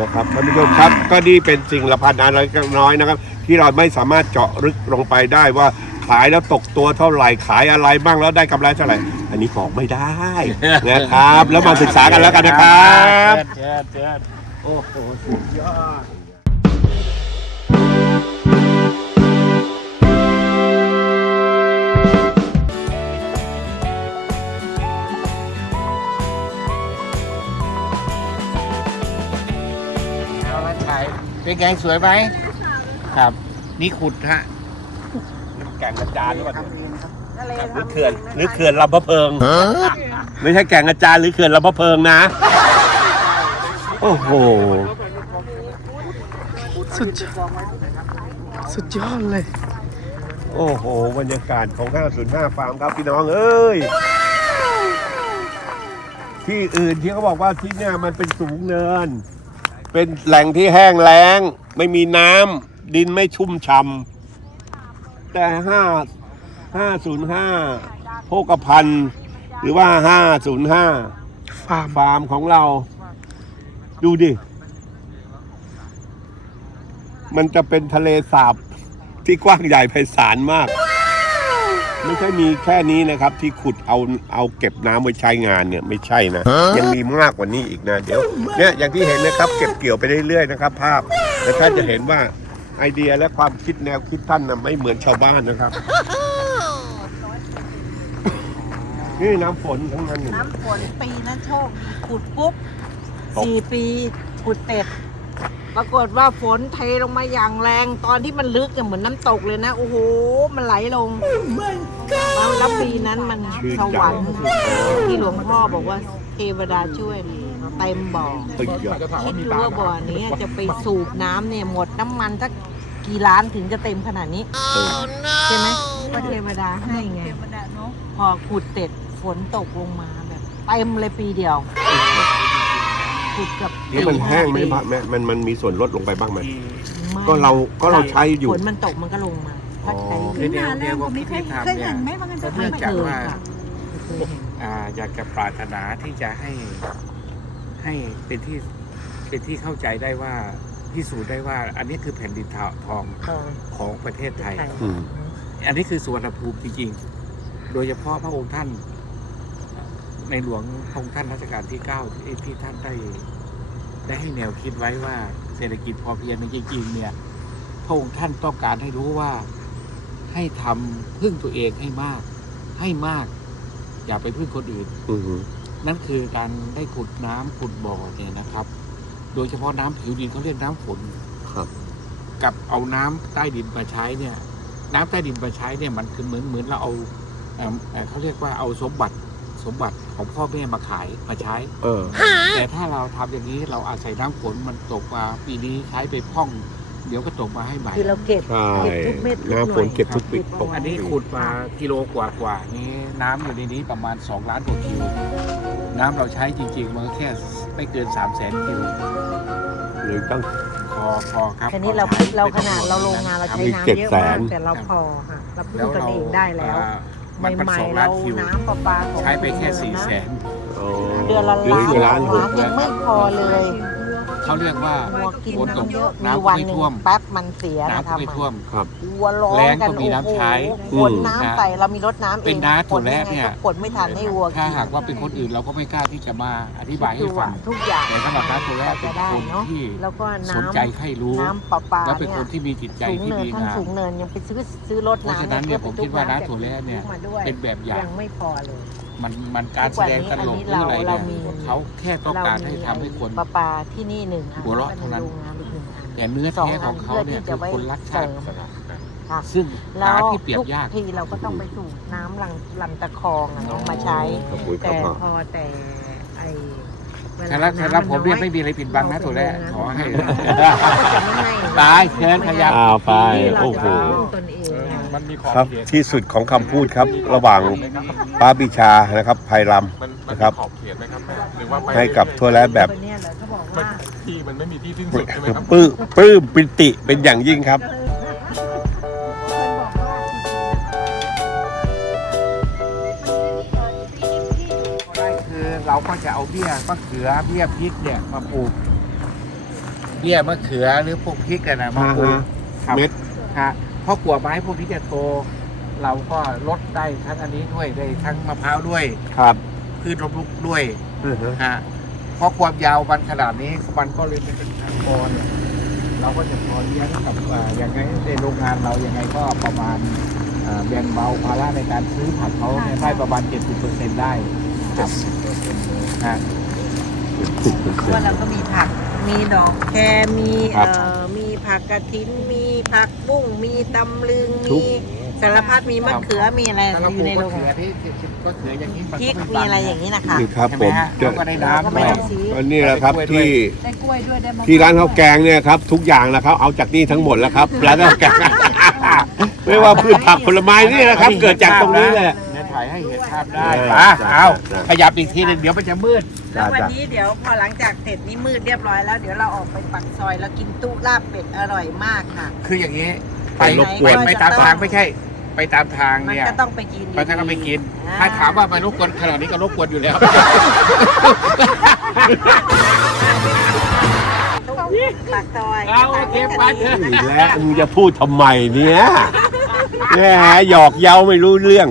นะครับท่านผู้ชมครับก็นี่เป็นสิ่งละพันอะไรก็น้อยนะครับ ที่เราไม่สามารถเจาะลึกลงไปได้ว่าขายแล้วตกตัวเท่าไหร่ ขายอะไรบ้างแล้วได้กำไรเท่าไหร่ อันนี้บอกไม่ได้นะครับ แล้วมาศึกษากันแล้วกันนะครับโอ้โหสุดยอดเป็นไงสวยไหมครับ นี่ขุดฮะ แกงกระจานหรือเปล่าหรือเขื่อนหรือเขื่อนลำพะเพิงไม่ใช่แกงกระจานหรือเขื่อนลำพะเพิงนะ โอ้โหสุดยอดสุดยอดเลย โอ้โหบรรยากาศของ505ฟาร์มครับพี่น้อง เอ้ยที่อื่นที่เขาบอกว่าที่นี่มันเป็นสูงเนินป็นแหล่งที่แห้งแล้งไม่มีน้ำดินไม่ชุ่มชำ่ำแต่ห้าห้าศูนย์ห้าโภคภันหรือว่าห้าศูนย์ห้าฟาร์มฟาร์มของเรา ดูดิ มันจะเป็นทะเลสาบที่กว้างใหญ่ไพศาลมากไม่ใช่มีแค่นี้นะครับที่ขุดเอาเอาเก็บน้ําไว้ใช้งานเนี่ยไม่ใช่นะ ยังมีมากกว่านี้อีกนะ เดี๋ยวเนี่ยอย่างที่เห็นนะครับ เก็บเกี่ยวไปเรื่อยๆนะครับภาพและท่านจะเห็นว่าไอเดียและความคิดแนวคิดท่านนะไม่เหมือนชาวบ้านนะครับ นี่น้ําฝนทั้งนั้นน้ำฝนปีนั้นโชคขุดปุ๊บสี่ปี ขุดเต็มปรากฏว่าฝนเทลงมาอย่างแรงตอนที่มันลึกอย่าเหมือนน้ำตกเลยนะ โอ้โหมันไหลลงแล้วปีนั้นมันสวรรค์ที่หลวงพ่อบอกว่าเทวดาช่วยเต็มบ่อคิดดูว่าบ่อนี้จะไปสูบน้ำเนี่ยหมดน้ำมันสักกี่ล้านถึงจะเต็มขนาดนี้ใช่ไหมพระเทวดาให้ไงพอขุดเต็ดฝนตกลงมาแบบเต็มเลยปีเดียวกับแลมันแห้งไหมแม่มันมันมีส่วนลดลงไปบ้างไหมก็เรา ก็เราใช้อยู่ฝนมันตกมันก็ลงมาพี่นาเรื่อผมไม่เคยทำเห็นไหมมันจะเพิ่มมาอาอยากจะปรารถนาที่จะให้ให้เป็นที่เป็นที่เข้าใจได้ว่าพิสูจน์ได้ว่า อันนี้คือแผ่นดินทองของประเทศไทย อันนี้คือสุวรรณภูมิจริงๆ โดยเฉพาะพระองค์ท่านในหลวงองท่านรัชกาลที่เก้าที่ท่านได้ได้ให้แนวคิดไว้ว่าเศรษฐกิจพอเพียงในจริงๆเนี่ยพงท่านต้องการให้รู้ว่าให้ทําพึ่งตัวเองให้มากให้มาก อย่าไปพึ่งคนอื่นนั่นคือการได้ขุดน้ําขุดบ่อเนี่ยนะครับ โดยเฉพาะน้ําผิวดินเขาเรียกน้ําฝนครับ กับเอาน้ําใต้ดินมาใช้เนี่ย น้ําใต้ดินมาใช้เนี่ยมันคือเหมือนเหมือนเราเอาเขาเรียกว่าเอาสมบัติสมบัติของพ่อแม่มาขาย มาใช้เออ แต่ถ้าเราทําอย่างนี้เราอาศัยน้ําฝนมันตกมาปีนี้ใช้ไปพ่อง เดี๋ยวก็ตกมาให้ใหม่เราเก็บเก็บทุกเม็ดน้ำฝนเก็บทุกปีตกอันนี้ขุดมากิโลกว่ากว่านี้น้ําอยู่ในนี้ประมาณสองล้านกว่ากิวน้ําเราใช้จริงๆมันแค่ไม่เกินสามแสนคิโลหรือตั้งพอพอครับแค่นี้เราเราขนาดเราโรงงานเราใช้น้ำเยอะมากแต่เราพอค่ะเราพึ่งตัวเองได้แล้วมันผสมล้านคิวใช้ไปแค่สี่แสนเดือนละล้านยังไม่พอเลยเขาเรียกว่าวัวกินน้ำเยอะมวันหนึ่งแป๊บมันเสียนะครับวัวร้องก็มีน้ำใช้ขวดน้ำใส่เรามีรถน้ำเป็นน้แรกเนี่ยขนไม่ทันให้วัวถ้าหากว่าเป็นคนอื่นเราก็ไม่กล้าที่จะมาอธิบายให้ฟังทุกอย่างแต่สำหรับน้าตัวแรกเป็นคนที่สนใจให้รู้น้ำปลาแล้วเป็นคนที่มีจิตใจที่ดีนะสูงเนิน ยังไปซื้อซื้อรถน้ำเพราะฉะนั้นเนี่ยผมคิดว่าน้าตัวแรกเนี่ย เป็นแบบอย่างยังไม่พอเลยมันมันการแสดงตลกหรือะไรเนี่ยเขาแค่ต้องการให้ทําให้คนปลาที่นี่หนึ่งหัวเราะเท่านั้นแต่เนื้อแท้ของเขาเนี่ยคือคนรักชาติซึ่งตาที่เปียกยากที่เราก็ต้องไปสูบน้ําลังลําตะคองอ้องมาใช้แต่พอแต่ไอแล้วแล้วผมเรียกไม่มีอะไรปิดบังนะตัวแรกขอให้ตายเชิญขยับไปโอ้โหครับที่สุดของคําพูดครับ ระหว่างป้าบิชานะครับไพรำนะครับให้กับทัวร์แล้แบบที่มันไม่มีที่สิ้นสุดใช่มปื้ปืปิติเป็นอย่างยิ่งครับเราก็จะเอาเบี้ยมะเขือเบี้ยพริกเนี่ยมาปลูกเบี้ยมะเขือหรือพวกพริกกันนะมาปลูกเม็ดฮะพราะกลัวไม้พวกนี้จะโตเราก็ลดได้ทั้งอันนี้ด้วยได้ทั้งมะพร้าวด้วยครับพืชรบลุกด้วยฮะเพราะความยาวบันขนาดนี้มันก็เลยเป็นทางกร เราก็จะพอเลี้ยงกับออย่างไรในโรงงานเราอย่างไงก็ประมาณแบ่งเบาภาระในการซื้อผักเขาได้ประมาณเเเจ็็ดสิบปอร์ซนต์ได้ครับฮะเว่าเราก็มีผักมีดอกแคมีเอ่อมีผักกระถินมีผักบุ้งมีตำลึงมีสารพัดมีมะเขือมีอะไรอยู่ในโรงพริกมีอะไรอย่างนี้นะคะครับผมก็ได้น้ำก็ไม่ต้องซนี่แหละครับที่ที่ร้านข้าวแกงเนี่ยครับทุกอย่างนะครับเอาจากนี่ทั้งหมดแล้วครับร้านข้าวแกง ไม่ว่าพืชผักผลไม้นี่นะครับ เกิดจากตรงนี้เลยถ่ายให้เห็นภาพได้เอาขยับอีกทีเดี๋ยวมันจะมืดแล้ววันนี้เดี๋ยวพอหลังจากเสร็จนี้มืดเรียบร้อยแล้ว เดี๋ยวเราออกไปปักซอย แล้วกินตุ้ลาบเป็ดอร่อยมากค่ะ คืออย่างนี้ไปรบกวนไปตามทางไม่ใช่ ไปตามทางเนี่ยมันก็ต้องไปกินมันก็ต้องไปกินถ้าถามว่าไปรบกวนขนาดนี้ก็รบกวนอยู่แล้วปอยเอาโอเคไปแล้วมึงจะพูดทำไมเนี่ยแหมหยอกเย้าไม่รู้เรื่อง